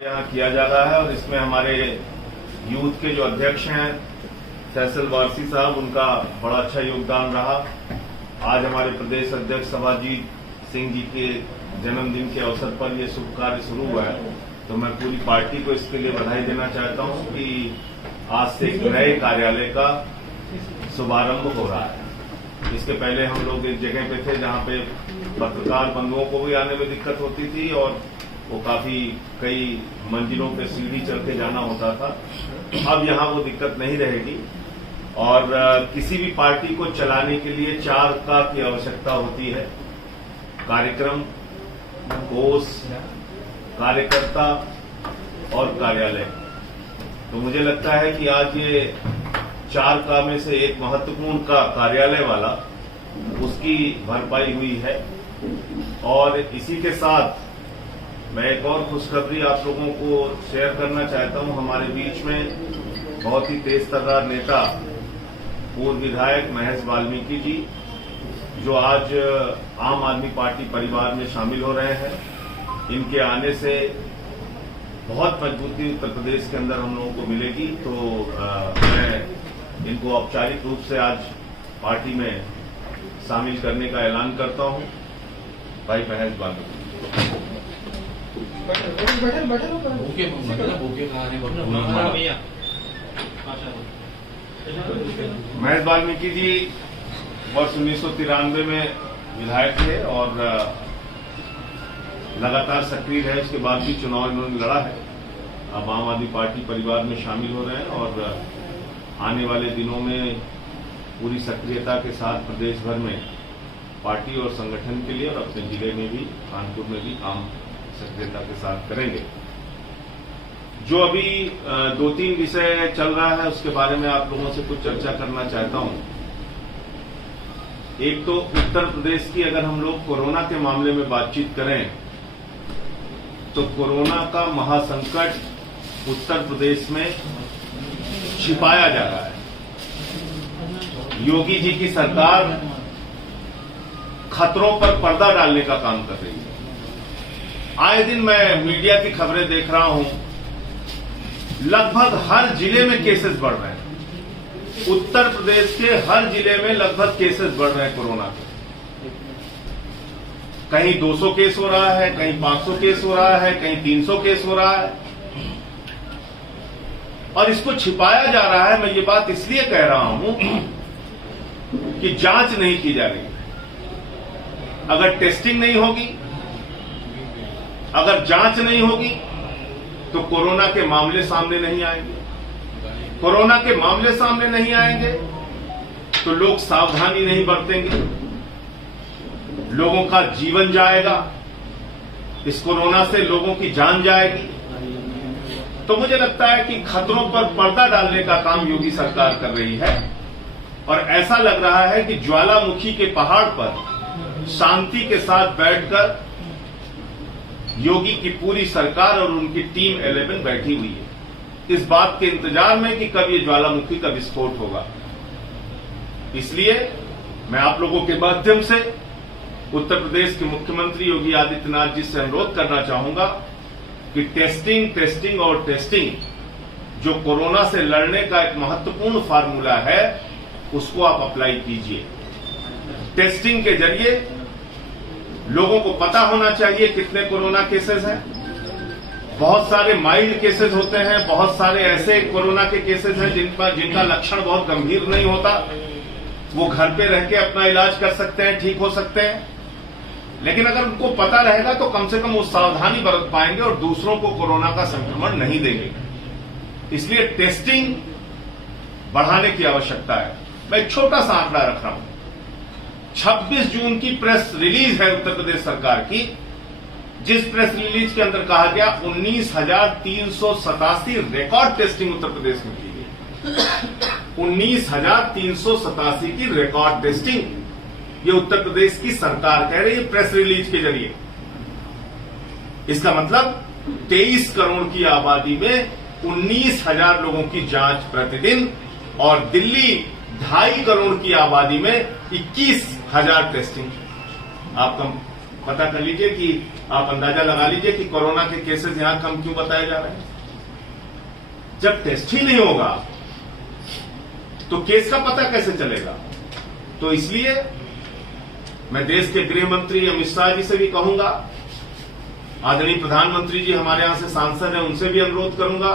यहाँ किया जा रहा है और इसमें हमारे यूथ के जो अध्यक्ष हैं फैसल वारसी साहब, उनका बड़ा अच्छा योगदान रहा। आज हमारे प्रदेश अध्यक्ष सभाजीत सिंह जी के जन्मदिन के अवसर पर यह शुभ कार्य शुरू हुआ है, तो मैं पूरी पार्टी को इसके लिए बधाई देना चाहता हूं कि आज से एक नए कार्यालय का शुभारंभ हो रहा है। इसके पहले हम लोग एक जगह पे थे जहां पे पत्रकार बंधुओं को भी आने में दिक्कत होती थी और वो काफी कई मंजिलों पे सीढ़ी चढ़ के जाना होता था। अब यहाँ वो दिक्कत नहीं रहेगी और किसी भी पार्टी को चलाने के लिए 4 का की आवश्यकता होती है: कार्यक्रम, कोष, कार्यकर्ता और कार्यालय। तो मुझे लगता है कि आज ये 4 का में से एक महत्वपूर्ण का कार्यालय वाला उसकी भरपाई हुई है। और इसी के साथ मैं एक और खुशखबरी आप लोगों को शेयर करना चाहता हूं। हमारे बीच में बहुत ही तेज तर्रार नेता पूर्व विधायक महेश वाल्मीकि जी, जो आज आम आदमी पार्टी परिवार में शामिल हो रहे हैं, इनके आने से बहुत मजबूती उत्तर प्रदेश के अंदर हम लोगों को मिलेगी। तो मैं इनको औपचारिक रूप से आज पार्टी में शामिल करने का ऐलान करता हूं। भाई महेश वाल्मीकि। महेश वाल्मीकि जी वर्ष 1993 में विधायक थे और लगातार सक्रिय रहे। उसके बाद भी चुनाव इन्होंने लड़ा है। अब आम आदमी पार्टी परिवार में शामिल हो रहे हैं और आने वाले दिनों में पूरी सक्रियता के साथ प्रदेश भर में पार्टी और संगठन के लिए और अपने जिले में भी, कानपुर में भी काम सक्रियता के साथ करेंगे। जो अभी 2-3 विषय चल रहा है उसके बारे में आप लोगों से कुछ चर्चा करना चाहता हूं। एक तो उत्तर प्रदेश की अगर हम लोग कोरोना के मामले में बातचीत करें तो कोरोना का महासंकट उत्तर प्रदेश में छिपाया जा रहा है। योगी जी की सरकार खतरों पर पर्दा डालने का काम कर रही है। आए दिन मैं मीडिया की खबरें देख रहा हूं, लगभग हर जिले में केसेस बढ़ रहे हैं। उत्तर प्रदेश के हर जिले में लगभग केसेस बढ़ रहे हैं कोरोना के। कहीं 200 केस हो रहा है, कहीं 500 केस हो रहा है, कहीं 300 केस हो रहा है और इसको छिपाया जा रहा है। मैं ये बात इसलिए कह रहा हूं कि जांच नहीं की जा रही। अगर टेस्टिंग नहीं होगी, अगर जांच नहीं होगी तो कोरोना के मामले सामने नहीं आएंगे। कोरोना के मामले सामने नहीं आएंगे तो लोग सावधानी नहीं बरतेंगे, लोगों का जीवन जाएगा, इस कोरोना से लोगों की जान जाएगी। तो मुझे लगता है कि खतरों पर पर्दा डालने का काम योगी सरकार कर रही है और ऐसा लग रहा है कि ज्वालामुखी के पहाड़ पर शांति के साथ बैठकर योगी की पूरी सरकार और उनकी टीम 11 बैठी हुई है, इस बात के इंतजार में कि कब ये ज्वालामुखी का विस्फोट होगा। इसलिए मैं आप लोगों के माध्यम से उत्तर प्रदेश के मुख्यमंत्री योगी आदित्यनाथ जी से अनुरोध करना चाहूंगा कि टेस्टिंग और टेस्टिंग जो कोरोना से लड़ने का एक महत्वपूर्ण फार्मूला है, उसको आप अप्लाई कीजिए। टेस्टिंग के जरिए लोगों को पता होना चाहिए कितने कोरोना केसेस हैं। बहुत सारे माइल्ड केसेस होते हैं, बहुत सारे ऐसे कोरोना के केसेस हैं जिनका लक्षण बहुत गंभीर नहीं होता, वो घर पे रह के अपना इलाज कर सकते हैं, ठीक हो सकते हैं। लेकिन अगर उनको पता रहेगा तो कम से कम वो सावधानी बरत पाएंगे और दूसरों को कोरोना का संक्रमण नहीं देंगे। इसलिए टेस्टिंग बढ़ाने की आवश्यकता है। मैं एक छोटा सा आंकड़ा रख रहा हूं। 26 जून की प्रेस रिलीज है उत्तर प्रदेश सरकार की, जिस प्रेस रिलीज के अंदर कहा गया 19,387 रिकॉर्ड टेस्टिंग उत्तर प्रदेश में की गई। 19,387 की रिकॉर्ड टेस्टिंग ये उत्तर प्रदेश की सरकार कह रही है प्रेस रिलीज के जरिए। इसका मतलब 23 करोड़ की आबादी में 19,000 लोगों की जांच प्रतिदिन और दिल्ली 2.5 करोड़ की आबादी में 21,000 टेस्टिंग। आप पता कर लीजिए कि आप अंदाजा लगा लीजिए कि कोरोना के केसेस यहां कम क्यों बताए जा रहे हैं। जब टेस्ट ही नहीं होगा तो केस का पता कैसे चलेगा। तो इसलिए मैं देश के गृह मंत्री अमित शाह जी से भी कहूंगा, आदरणीय प्रधानमंत्री जी हमारे यहां से सांसद हैं, उनसे भी अनुरोध करूंगा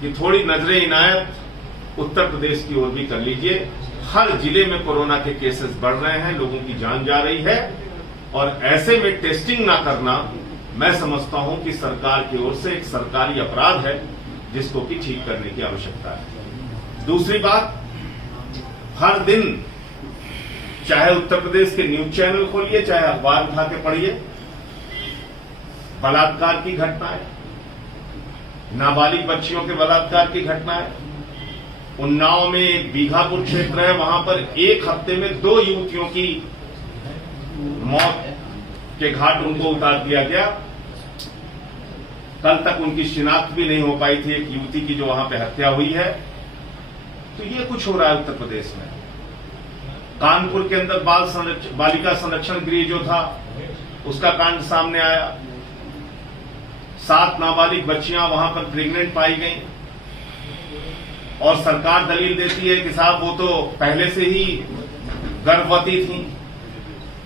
कि थोड़ी नजरें इनायत उत्तर प्रदेश की ओर भी कर लीजिए। हर जिले में कोरोना के केसेस बढ़ रहे हैं, लोगों की जान जा रही है, और ऐसे में टेस्टिंग ना करना मैं समझता हूं कि सरकार की ओर से एक सरकारी अपराध है, जिसको कि ठीक करने की आवश्यकता है। दूसरी बात, हर दिन चाहे उत्तर प्रदेश के न्यूज चैनल खोलिए, चाहे अखबार उठा के पढ़िए, बलात्कार की घटनाएं, नाबालिग बच्चियों के बलात्कार की घटनाएं। उन्नाव में एक बीघापुर क्षेत्र है, वहां पर एक हफ्ते में 2 युवतियों की मौत के घाट उनको उतार दिया गया। कल तक उनकी शिनाख्त भी नहीं हो पाई थी एक युवती की जो वहां पे हत्या हुई है। तो ये कुछ हो रहा है उत्तर प्रदेश में। कानपुर के अंदर बालिका संरक्षण गृह जो था, उसका कांड सामने आया। 7 नाबालिग बच्चियां वहां पर प्रेग्नेंट पाई गईं, और सरकार दलील देती है कि साहब वो तो पहले से ही गर्भवती थी।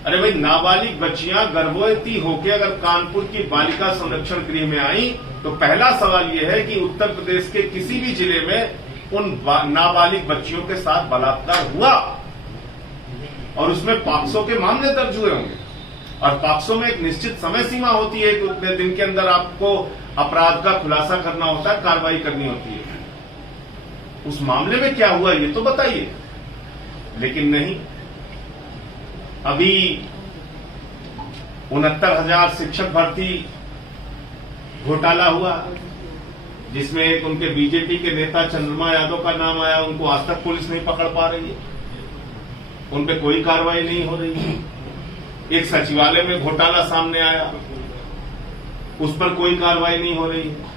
अरे भाई, नाबालिग बच्चियां गर्भवती होकर अगर कानपुर की बालिका संरक्षण गृह में आई, तो पहला सवाल यह है कि उत्तर प्रदेश के किसी भी जिले में उन नाबालिग बच्चियों के साथ बलात्कार हुआ, और उसमें पॉक्सो के मामले दर्ज हुए होंगे। और पॉक्सो में एक निश्चित समय सीमा होती है कि उतने दिन के अंदर आपको अपराध का खुलासा करना होता है, कार्रवाई करनी होती है। उस मामले में क्या हुआ ये तो बताइए। लेकिन नहीं, अभी 69,000 शिक्षक भर्ती घोटाला हुआ, जिसमें एक उनके बीजेपी के नेता चंद्रमा यादव का नाम आया। उनको आज तक पुलिस नहीं पकड़ पा रही है, उन पे कोई कार्रवाई नहीं हो रही है। एक सचिवालय में घोटाला सामने आया, उस पर कोई कार्रवाई नहीं हो रही है।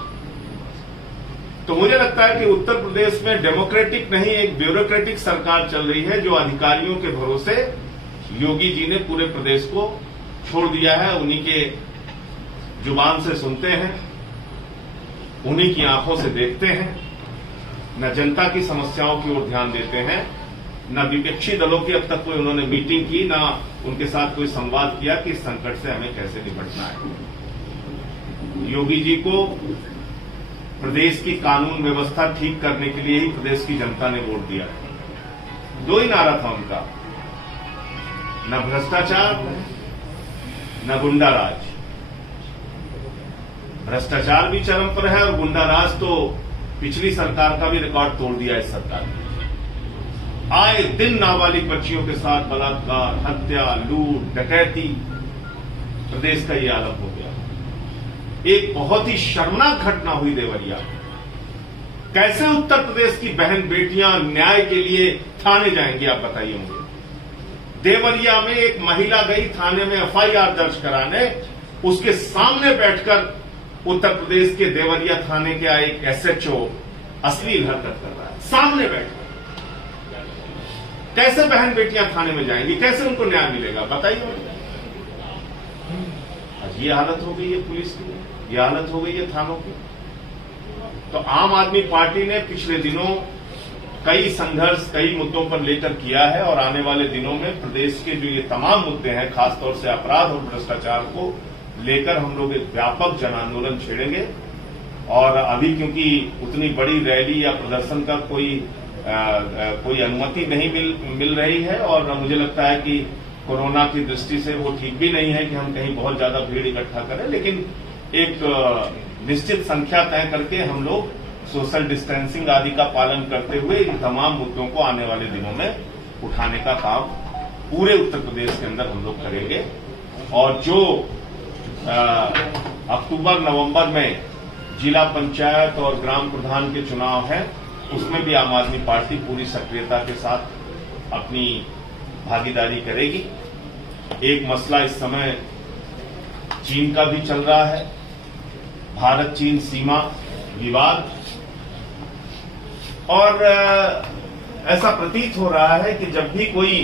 तो मुझे लगता है कि उत्तर प्रदेश में डेमोक्रेटिक नहीं, एक ब्यूरोक्रेटिक सरकार चल रही है, जो अधिकारियों के भरोसे योगी जी ने पूरे प्रदेश को छोड़ दिया है। उन्हीं के जुबान से सुनते हैं, उन्हीं की आंखों से देखते हैं, न जनता की समस्याओं की ओर ध्यान देते हैं, न विपक्षी दलों की अब तक कोई उन्होंने मीटिंग की, न उनके साथ कोई संवाद किया कि इस संकट से हमें कैसे निपटना है। योगी जी को प्रदेश की कानून व्यवस्था ठीक करने के लिए ही प्रदेश की जनता ने वोट दिया है। 2 ही नारा था उनका, न भ्रष्टाचार न गुंडाराज। भ्रष्टाचार भी चरम पर है, और गुंडाराज तो पिछली सरकार का भी रिकॉर्ड तोड़ दिया इस सरकार ने। आए दिन नाबालिग बच्चियों के साथ बलात्कार, हत्या, लूट, डकैती, प्रदेश का ये आलम हो गया। एक बहुत ही शर्मनाक घटना हुई देवरिया। कैसे उत्तर प्रदेश की बहन बेटियां न्याय के लिए थाने जाएंगी, आप बताइए मुझे। देवरिया में एक महिला गई थाने में एफआईआर दर्ज कराने, उसके सामने बैठकर उत्तर प्रदेश के देवरिया थाने के एक एसएचओ अश्लील हरकत कर रहा है, सामने बैठकर। कैसे बहन बेटियां थाने में जाएंगी, कैसे उनको न्याय मिलेगा, बताइए मुझे। ये हालत हो गई है पुलिस की, ये हालत हो गई है थानों की। तो आम आदमी पार्टी ने पिछले दिनों कई संघर्ष कई मुद्दों पर लेकर किया है, और आने वाले दिनों में प्रदेश के जो ये तमाम मुद्दे हैं, खासतौर से अपराध और भ्रष्टाचार को लेकर हम लोग एक व्यापक जन आंदोलन छेड़ेंगे। और अभी क्योंकि उतनी बड़ी रैली या प्रदर्शन का कोई अनुमति नहीं मिल रही है, और मुझे लगता है कि कोरोना की दृष्टि से वो ठीक भी नहीं है कि हम कहीं बहुत ज्यादा भीड़ इकट्ठा करें, लेकिन एक निश्चित संख्या तय करके हम लोग सोशल डिस्टेंसिंग आदि का पालन करते हुए इन तमाम मुद्दों को आने वाले दिनों में उठाने का काम पूरे उत्तर प्रदेश के अंदर हम लोग करेंगे। और जो अक्टूबर नवंबर में जिला पंचायत और ग्राम प्रधान के चुनाव हैं, उसमें भी आम आदमी पार्टी पूरी सक्रियता के साथ अपनी भागीदारी करेगी। एक मसला इस समय चीन का भी चल रहा है, भारत चीन सीमा विवाद, और ऐसा प्रतीत हो रहा है कि जब भी कोई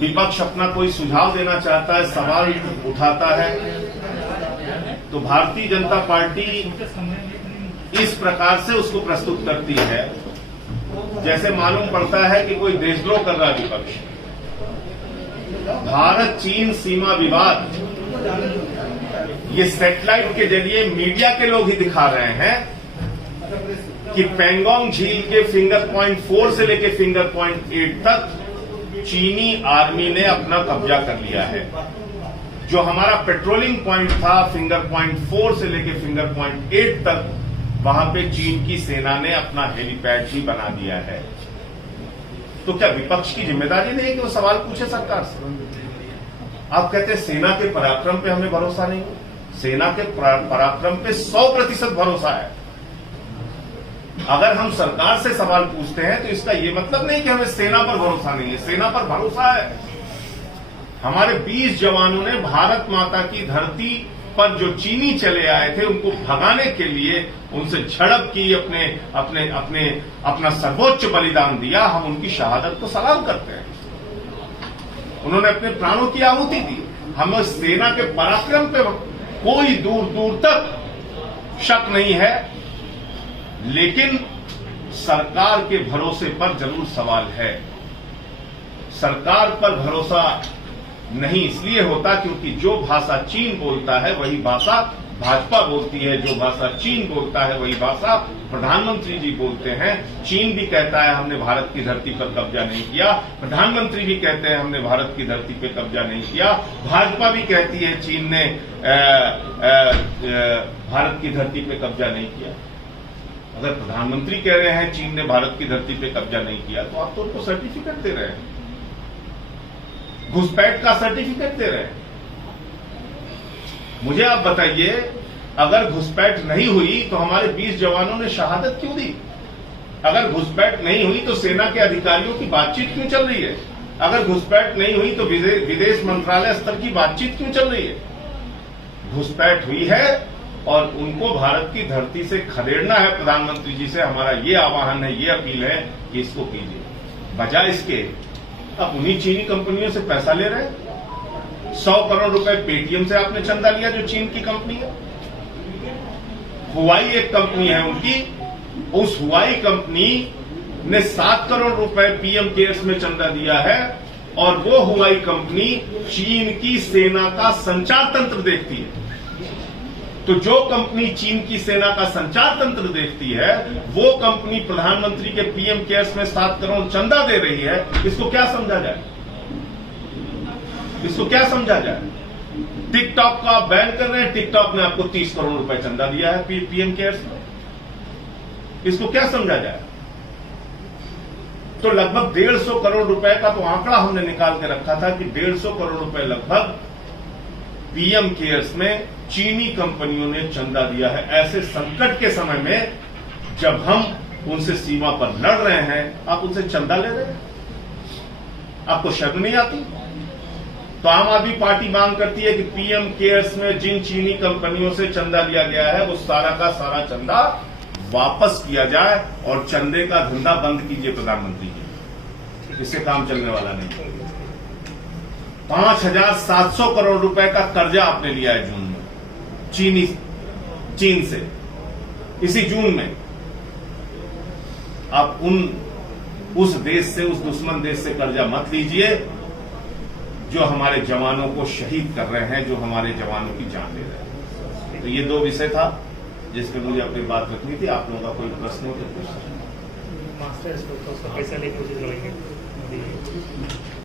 विपक्ष अपना कोई सुझाव देना चाहता है, सवाल उठाता है, तो भारतीय जनता पार्टी इस प्रकार से उसको प्रस्तुत करती है जैसे मालूम पड़ता है कि कोई देशद्रोह कर रहा है विपक्ष। भारत चीन सीमा विवाद ये सैटेलाइट के जरिए मीडिया के लोग ही दिखा रहे हैं कि पेंगोंग झील के फिंगर पॉइंट 4 से लेकर फिंगर पॉइंट 8 तक चीनी आर्मी ने अपना कब्जा कर लिया है। जो हमारा पेट्रोलिंग पॉइंट था फिंगर पॉइंट 4 से लेकर फिंगर पॉइंट 8 तक, वहां पे चीन की सेना ने अपना हेलीपैड भी बना दिया है। तो क्या विपक्ष की जिम्मेदारी नहीं है कि वो सवाल पूछे सरकार से? आप कहते हैं सेना के पराक्रम पे हमें भरोसा नहीं है। सेना के पराक्रम पे 100% भरोसा है। अगर हम सरकार से सवाल पूछते हैं तो इसका यह मतलब नहीं कि हमें सेना पर भरोसा नहीं है। सेना पर भरोसा है। हमारे 20 जवानों ने भारत माता की धरती पर जो चीनी चले आए थे उनको भगाने के लिए उनसे झड़प की, अपना सर्वोच्च बलिदान दिया। हम उनकी शहादत को सलाम करते हैं। उन्होंने अपने प्राणों की आहुति दी। हमें सेना के पराक्रम पे कोई दूर दूर तक शक नहीं है, लेकिन सरकार के भरोसे पर जरूर सवाल है। सरकार पर भरोसा नहीं इसलिए होता क्योंकि जो भाषा चीन बोलता है वही भाषा भाजपा बोलती है, जो भाषा चीन बोलता है वही भाषा प्रधानमंत्री जी बोलते हैं। चीन भी कहता है हमने भारत की धरती पर कब्जा नहीं किया, प्रधानमंत्री भी कहते हैं हमने भारत की धरती पर कब्जा नहीं किया, भाजपा भी कहती है चीन ने भारत की धरती पर कब्जा नहीं किया। अगर प्रधानमंत्री कह रहे हैं चीन ने भारत की धरती पर कब्जा नहीं किया तो आप तो उनको सर्टिफिकेट दे रहे हैं, घुसपैठ का सर्टिफिकेट दे रहे हैं। मुझे आप बताइए, अगर घुसपैठ नहीं हुई तो हमारे 20 जवानों ने शहादत क्यों दी? अगर घुसपैठ नहीं हुई तो सेना के अधिकारियों की बातचीत क्यों चल रही है? अगर घुसपैठ नहीं हुई तो विदेश मंत्रालय स्तर की बातचीत क्यों चल रही है? घुसपैठ हुई है और उनको भारत की धरती से खदेड़ना है। प्रधानमंत्री जी से हमारा ये आह्वान है, ये अपील है कि इसको कीजिए। बजाय इसके अब उन्हीं चीनी कंपनियों से पैसा ले रहे हैं। 100 करोड़ रुपए पेटीएम से आपने चंदा लिया, जो चीन की कंपनी है। हुआई एक कंपनी है उनकी, उस हुआई कंपनी ने 7 करोड़ रुपए पीएम केयर्स में चंदा दिया है और वो हुआई कंपनी चीन की सेना का संचार तंत्र देखती है। तो जो कंपनी चीन की सेना का संचार तंत्र देखती है वो कंपनी प्रधानमंत्री के पीएम केयर्स में 7 करोड़ चंदा दे रही है। इसको क्या समझा जाए? इसको क्या समझा जाए? टिकटॉक को आप बैन कर रहे हैं, टिकटॉक ने आपको 30 करोड़ रुपए चंदा दिया है पीएम केयर्स में। इसको क्या समझा जाए? तो लगभग 150 करोड़ रुपए का तो आंकड़ा हमने निकाल के रखा था कि 150 करोड़ रुपए लगभग पीएम केयर्स में चीनी कंपनियों ने चंदा दिया है। ऐसे संकट के समय में जब हम उनसे सीमा पर लड़ रहे हैं, आप उनसे चंदा ले रहे हैं। आपको शर्म नहीं आती? तो आम आदमी पार्टी मांग करती है कि पीएम केयर्स में जिन चीनी कंपनियों से चंदा लिया गया है वो सारा का सारा चंदा वापस किया जाए और चंदे का धंधा बंद कीजिए प्रधानमंत्री जी। इससे काम चलने वाला नहीं। 5,700 करोड़ रुपए का कर्जा आपने लिया है जून में चीन से। इसी जून में आप उस देश से, उस दुश्मन देश से कर्जा मत लीजिए जो हमारे जवानों को शहीद कर रहे हैं, जो हमारे जवानों की जान ले रहे हैं। तो ये 2 विषय था जिस पे मुझे अपनी बात रखनी थी। आप लोगों का कोई प्रश्न हो तो पूछ सकते हैं।